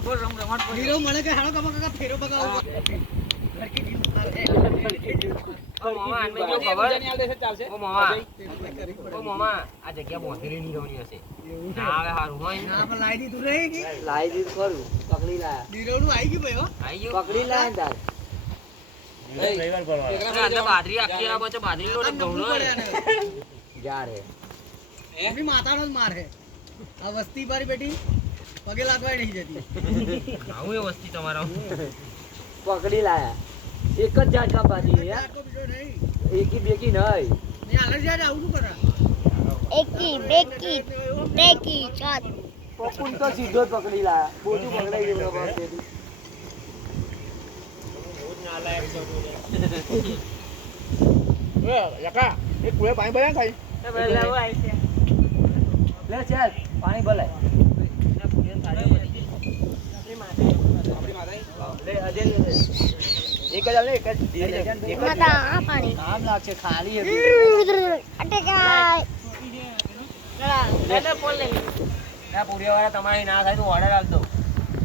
બોલ રમત હીરો મને કે હાલો કાકા ફેરો બગાવો ઓ મામા આને જો ખબર ઓ મામા આ જગ્યા બોંધેલી ની રવણી હશે ના આવે હારું હોય ના પણ લાઈ દીધું રે કે લાઈ દીધું ખરું પકડી લાયા હીરોનું આવી ગયું ભાઈ હો આઈ ગયો પકડી લાયા તાર રવિવાર પરવા આ બાદરી આખી આ બચે બાદરી લો ને ગૌણો જા રે એની માતાનો જ માર હે આ વસ્તી બારી બેટી પગે લાગવાય નહીં જતી આવું એ વસ્તી તમારા પકડી લાયા એક જ ઝાટકા બાજી હે આટલો બીજો નહીં એકી બેકી નહીં ને હાલે જાય આવું શું કરે એકી બેકી ત્રેકી ચાર પપ્પુન તો સીધો જ પકડી લાયા બોજું પકડાઈ ગયું બાપ તેથી યકા એક કુએ પાણી ભર્યા ખાઈ લે ચાલ પાણી ભલાય લે અજય એક જ આવે એક જ માતા આ પાણી આમ લાગશે ખાલી હે અટકાય ના પૂરિયા વાળા તમારે ના થાય તો ઓર્ડર આપજો